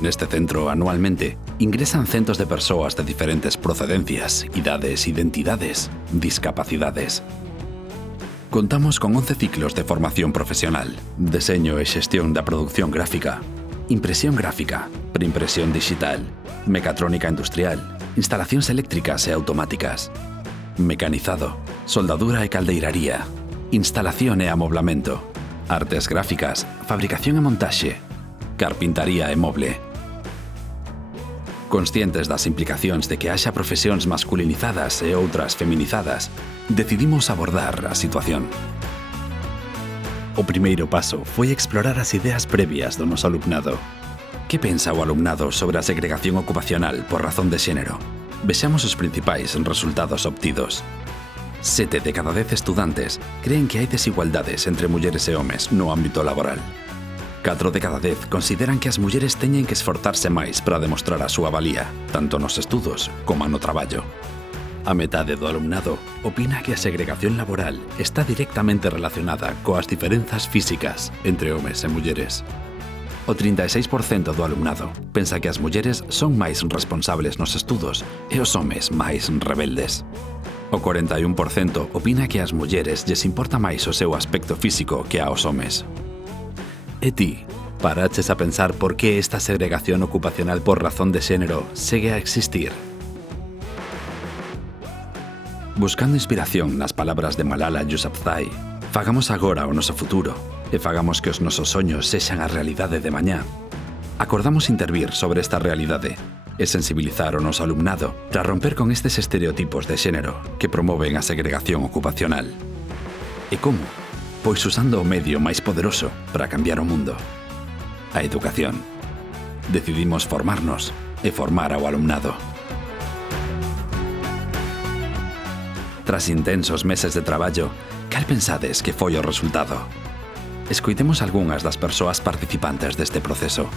Neste centro, anualmente, ingresan centos de persoas de diferentes procedencias, idades, identidades, discapacidades. Contamos con 11 ciclos de formación profesional, deseño e xestión da produción gráfica, impresión gráfica, preimpresión digital, mecatrónica industrial, instalacións eléctricas e automáticas, mecanizado, soldadura e caldeiraría, instalación e amoblamento, artes gráficas, fabricación e montaxe, carpintaría e moble. Conscientes das implicacións de que haxa profesións masculinizadas e outras feminizadas, decidimos abordar a situación. O primeiro paso foi explorar as ideas previas do noso alumnado. Que pensa o alumnado sobre a segregación ocupacional por razón de xénero? Vexamos os principais resultados obtidos. 7 de cada 10 estudantes creen que hai desigualdades entre mulleres e homes no ámbito laboral. 4 de cada 10 consideran que as mulleres teñen que esforzarse máis para demostrar a súa valía, tanto nos estudos como no traballo. A metade do alumnado opina que a segregación laboral está directamente relacionada coas diferenzas físicas entre homes e mulleres. O 36% do alumnado pensa que as mulleres son máis responsables nos estudos e os homes máis rebeldes. O 41% opina que ás mulleres lles importa máis o seu aspecto físico que aos homes. E ti, paraches a pensar por que esta segregación ocupacional por razón de xénero segue a existir? Buscando inspiración nas palabras de Malala Yousafzai, fagamos agora o noso futuro e fagamos que os nosos soños sexan a realidade de mañá. Acordamos intervir sobre esta realidade e sensibilizar o noso alumnado para romper con estes estereotipos de xénero que promoven a segregación ocupacional. E como? Pois usando o medio máis poderoso para cambiar o mundo. A educación. Decidimos formarnos e formar ao alumnado. Tras intensos meses de traballo, cal pensades que foi o resultado? Escoitemos algunhas das persoas participantes deste proceso.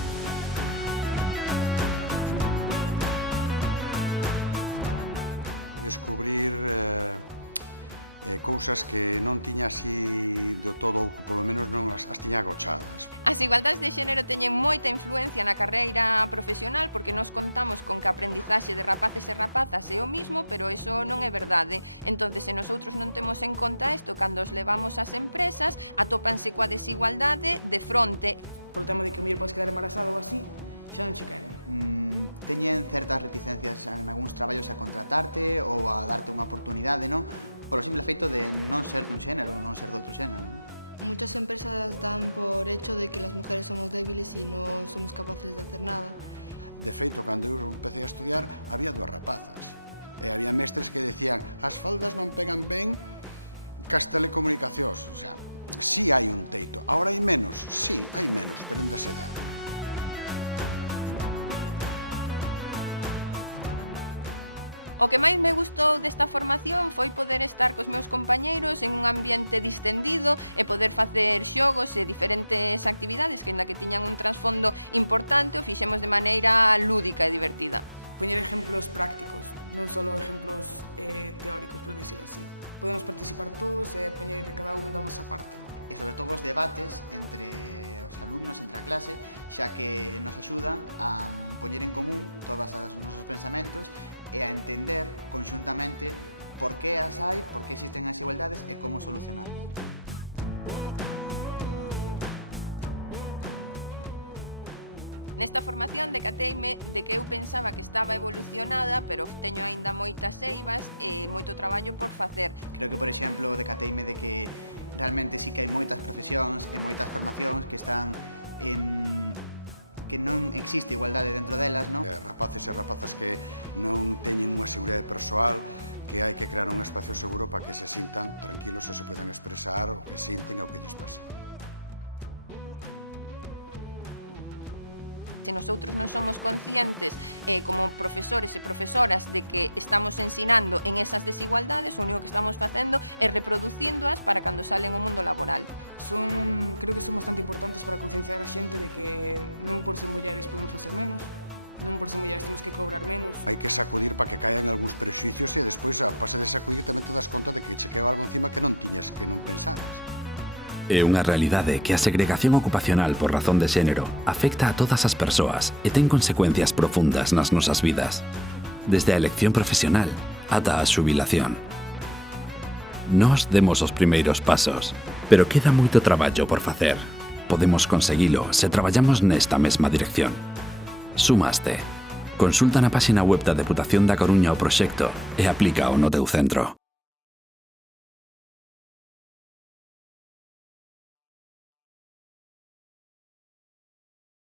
Descubrir cousas que non tiña así do todo, ou polo menos non as tiña agochadas. As igualdades de xénero teñen moita influencia na carreira profesional porque nos contamos con que a aprendizaxe de rapaces e rapazas é o mismo, pero iso non é verdade. Entonces, se nosotros non temos en conta isto, cando os levamos ás empresas, atópanse coa desigualdade de fronte. Por o tema de que a muller podes quedar embarazada ou así, xa non che queren. Teñen certas reticencias en algúns traballos a contratarte ou a darte unha oportunidade, non? Por o simple feito de non ser dun xénero ou non ser de outro xénero, non? Muchas empresas dan por hecho de que las mujeres somos débiles y no somos capaces de hacer nada. De feito, cando eu empecé a estudiar, había dúas rapazas. E había mestres que decían as faldas non pegan ben cas telecomunicacións. O sea, sí hai un teito. Ahora hai menos? Sí, hai menos, pero ainda se dá. O que máis me gustou desta formación foi poder estar cos meus compañeiros en un ambiente distendido e poder facer xogos e diferentes actividades que, ainda que tiñan un trasfondo importante, o fixemos de maneira lúdica e divertida. Poñer exemplos prácticos, non só exemplos teóricos, por decirlo así. Podemos participar todos e poñer cada un da nosa parte. E sobre todo os debates entre os alumnos, entre a clase, xa que nos axuda a poñer en común todos os nosos pensamentos e a entender conxuntamente por que as hai, por que existen as igualdades e como solucionar. Nesta formación decateime de que eu pensaba que estaba evolucionada, pero teño aínda moitas eivas e moito traballo por facer. Creo que, por exemplo, decateime de que realmente sí que hai moitas profesións e moitas formacións que están que non existe igualdade dentro delas, non? Rapaces e rapazas que non teñen unha seguridade persoal, que hai que crear un espacio seguro para que se sintan tranquilos e se podan expresar o que sinten e o que lles pasa. Se nosotros non somos conscientes como profesores e profesoras de que estamos ensinando en esas desigualdades, o único que estamos facendo é reproducíndoas para cando salen ao mundo laboral. Creo que son bastante importantes para concienciar a xente de que non por ser mulleres podemos facer menos, non por ser mulleres temos que cobrar menos. Hai que sacudir para que caian algúns prexuicios e despois, a pase de sacudir, tamén te das conta de que che queo algo encima que non tiñas, que non pensaras. É unha realidade que a segregación ocupacional por razón de xénero afecta a todas as persoas e ten consecuencias profundas nas nosas vidas, desde a elección profesional ata a xubilación. Nós demos os primeiros pasos, pero queda moito traballo por facer. Podemos conseguilo se traballamos nesta mesma dirección. Sumaste. Consulta na páxina web da Deputación da Coruña o proxecto e aplícao no teu centro.